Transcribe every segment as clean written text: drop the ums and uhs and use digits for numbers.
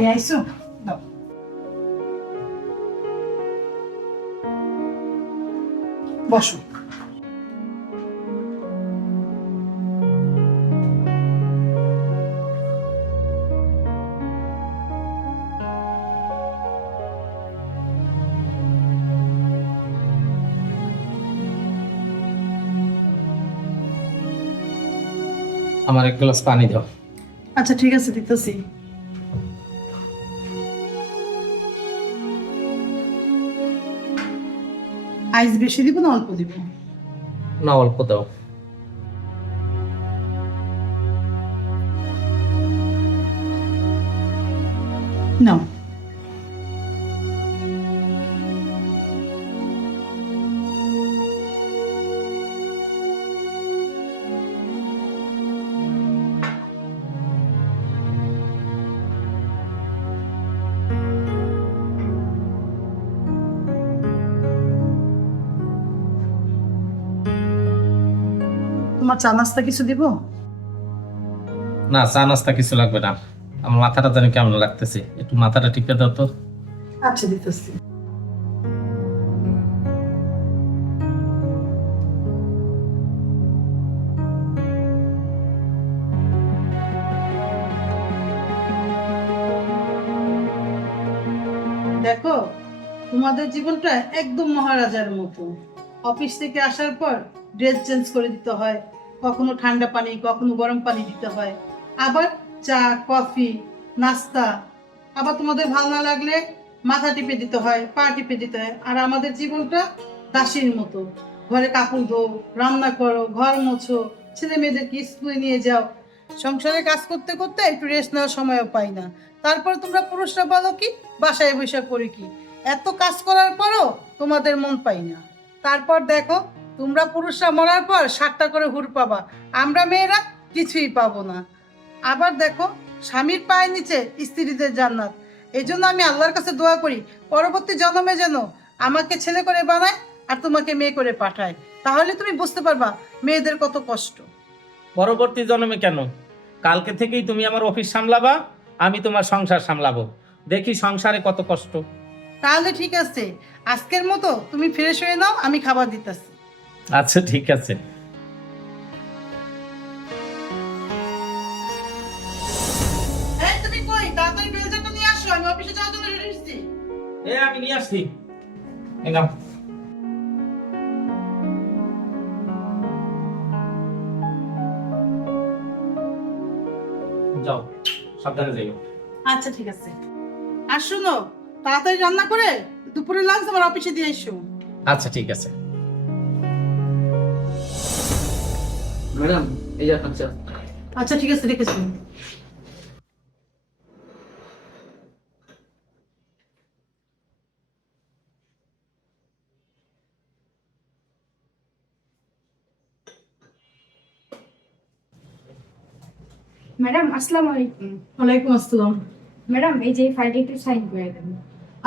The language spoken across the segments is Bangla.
নিয়ে আইসো দাও। বসো। আমার এক গ্লাস পানি দাও। আচ্ছা ঠিক আছে, দিতেছি। আইস বেশি দিব না অল্প দিব? না, অল্প দাও। নাও। তোমার চা নাস্তা কিছু দিব? না, চা নাস্তা কিছু লাগবে না। আমার মাথাটা জানি কেমন লাগতেছে, একটু মাথাটা টিপে দাও তো। আচ্ছা দিতেছি। দেখো, তোমাদের জীবনটা একদম মহারাজার মতো। অফিস থেকে আসার পর ড্রেস চেঞ্জ করে দিতে হয়, কখনো ঠান্ডা পানি কখনো গরম পানি দিতে হয়, আবার চা কফি নাস্তা, আবার তোমাদের ভালো না লাগলে মাথা টিপে দিতে হয়, পা টিপে দিতে হয়। আর আমাদের জীবনটা দাসীর মতো। ঘরে কাপড় ধো, রান্না করো, ঘর মোছো, ছেলে মেয়েদেরকে স্কুলে নিয়ে যাও। সংসারে কাজ করতে করতে একটু রেস্ট নেওয়ার সময়ও পাই না। তারপর তোমরা পুরুষরা বলো কি, বাসায় বসে করি কি? এত কাজ করার পরও তোমাদের মন পাই না। তারপর দেখো, তোমরা পুরুষরা মরার পর 7টা করে হুর পাবা, আমরা মেয়েরা কিছুই পাবো না। আবার দেখো, স্বামীর পায়ের নিচে স্ত্রীদের জান্নাত। এই জন্য আমি আল্লাহর কাছে দোয়া করি, পরবর্তী জন্মে যেন আমাকে ছেলে করে বানায় আর তোমাকে মেয়ে করে পাঠায়। তাহলে তুমি বুঝতে পারবা মেয়েদের কত কষ্ট। পরবর্তী জন্মে কেন, কালকে থেকেই তুমি আমার অফিস সামলাবা, আমি তোমার সংসার সামলাবো। দেখি সংসারে কত কষ্ট। তাহলে ঠিক আছে, আজকের মতো তুমি ফ্রেশ হয়ে নাও, আমি খাবার দিতেছি। আচ্ছা ঠিক আছে। এই তুমি কই, তাড়াতাড়ি বেলচাটা নিয়ে আসো, আমি অফিসে যাওয়ার জন্য রেডি হচ্ছি। আমি নিয়ে আসছি। এই নাও। যাও, সাবধানে যাইও। আচ্ছা ঠিক আছে। আর শুনো, তাড়াতাড়ি রান্না করে দুপুরে লাঞ্চ আমার অফিসে দিয়ে এসো। আচ্ছা ঠিক আছে। ম্যাডাম, এই যে আচ্ছা। আচ্ছা ঠিক আছে, রেখেছি। ম্যাডাম আসসালামু আলাইকুম। ওয়ালাইকুম আসসালাম। ম্যাডাম এই যে ফাইলটা একটু সাইন করে দেন।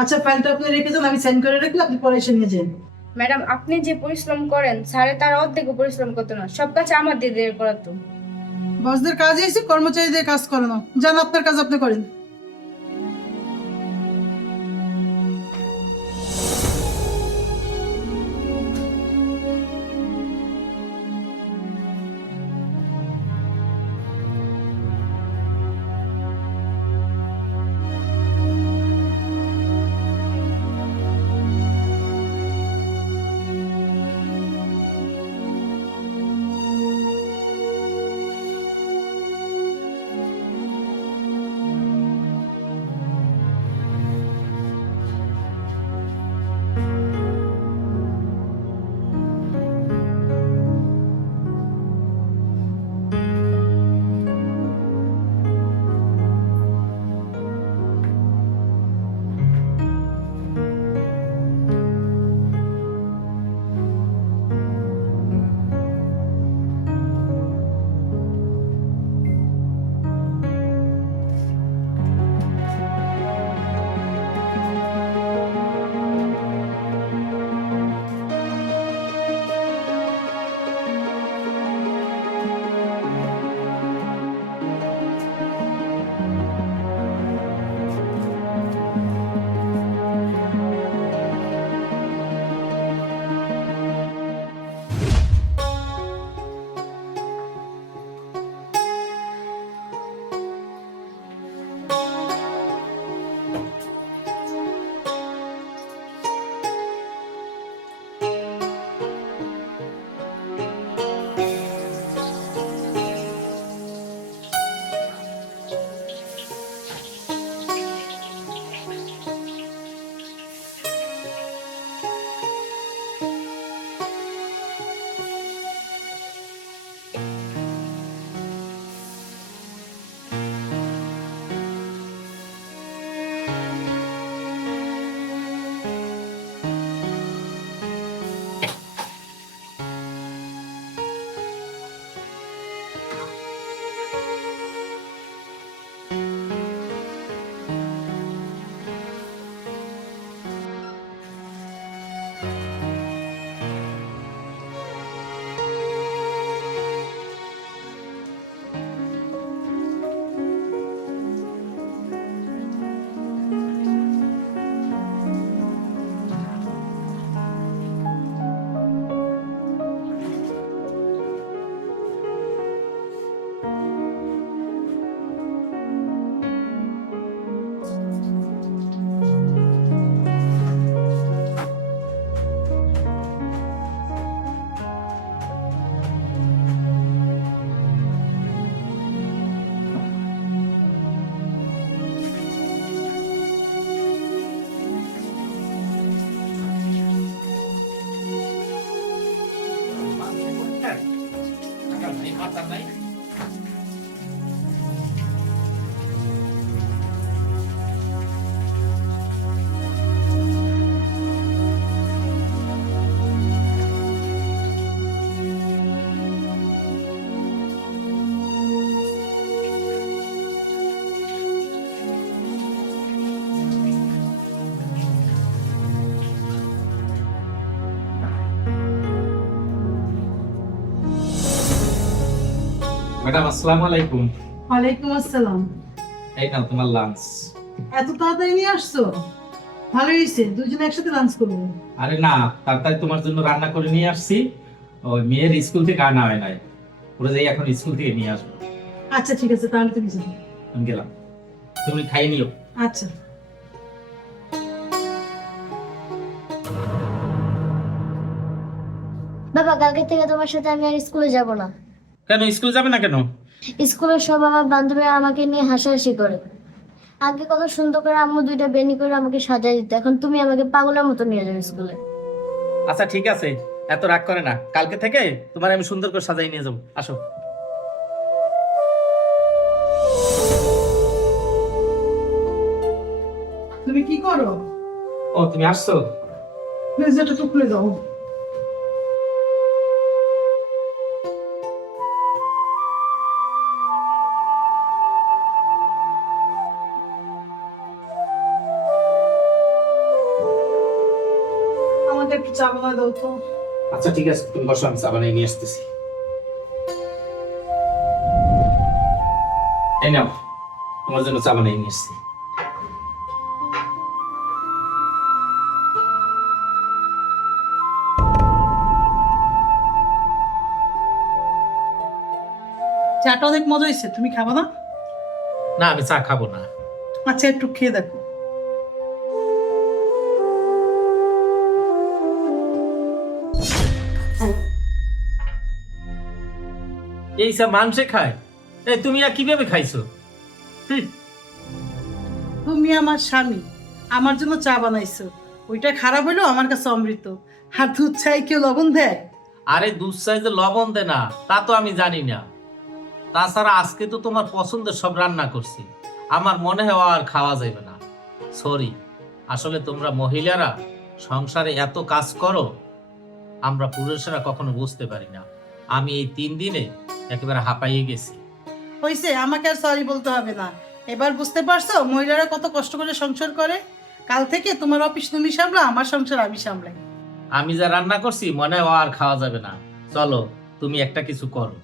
আচ্ছা, ফাইলটা আপনি রেখে যান, আমি সাইন করে রাখলে আপনি পরে এসে নিয়ে যান। ম্যাডাম আপনি যে পরিশ্রম করেন স্যারে তার অর্ধেক পরিশ্রম করতে না, সব কাজ আমার দিয়ে করাতো। বসদের কাজ এসে কর্মচারীদের কাজ করানো, যান আপনার কাজ আপনি করেন। ম্যাডাম আসসালামু আলাইকুম। ওয়ালাইকুম আসসালাম। এই নাও তোমার লাঞ্চ। এত তাড়াতাড়ি নিয়ে আসছো? ভালোই হয়েছে, দুজনে একসাথে লাঞ্চ করবো। আরে না, তাড়াতাড়ি তোমার জন্য রান্না করে নিয়ে আসছি। ওই মেয়ের স্কুল থেকে আনা হয় নাই, ওরা যাই এখন স্কুল থেকে নিয়ে আসবো। আচ্ছা ঠিক আছে, তাহলে তুমি যাও। আমি গেলাম, তুমি খাই নিও। আচ্ছা। বাবা, কালকে থেকে তোমার সাথে আমি আর স্কুলে যাব না। কেন স্কুল যাবে না কেন? স্কুলের সব আমার বান্ধবীরা আমাকে নিয়ে হাসাহাসি করে। আগে কত সুন্দর করে আম্মু দুইটা বেনি করে আমাকে সাজাই দিত, এখন তুমি আমাকে পাগলের মতো নিয়ে যাবে স্কুলে। আচ্ছা ঠিক আছে, এত রাগ করে না, কালকে থেকে তোমার আমি সুন্দর করে সাজাই নিয়ে যাবো। আসো। তুমি কি করো? ও তুমি আসছো? ব্লেজারটা টুকরে দাও। আমাকে একটু চা বানায় দাও তো। আচ্ছা ঠিক আছে, তুমি বসো, আমি চা বানিয়ে নিয়ে আসতেছি। এই নাও, তোমার জন্য চা বানিয়ে নিয়ে আসছি। চাটা অনেক মজা হয়েছে, তুমি খাবো না? না আমি চা খাবো না। আচ্ছা একটু খেয়ে দেখো। এই চা মানুষে খায়? এই তুমি আর কিভাবে খাইছো? হুম। তুমি আমার স্বামী, আমার জন্য চা বানাইছো, ওইটা খারাপ হইলো আমার কাছে অমৃত। আর দুধ চাই কেউ লবণ দেয়? আরে দুধ চাই যে লবণ দে না তা তো আমি জানি না। তাছাড়া আজকে তো তোমার পছন্দের সব রান্না করছি, আমার মনে হয় আর খাওয়া যাবে না। সরি, আসলে তোমরা মহিলারা সংসারে এত কাজ করো, আমরা পুরুষেরা কখনো বুঝতে পারি না। আমি এই 3 দিনে একেবারে হাঁপাইয়ে গেছি। হইছে, আমাকে আর সরি বলতে হবে না। এবার বুঝতে পারছো মহিলারা কত কষ্ট করে সংসার করে? কাল থেকে তোমার অফিস তুমি সামলা, আমার সংসার আমি সামলাই। আমি যা রান্না করছি মনে হয় আর খাওয়া যাবে না। চলো তুমি একটা কিছু করো।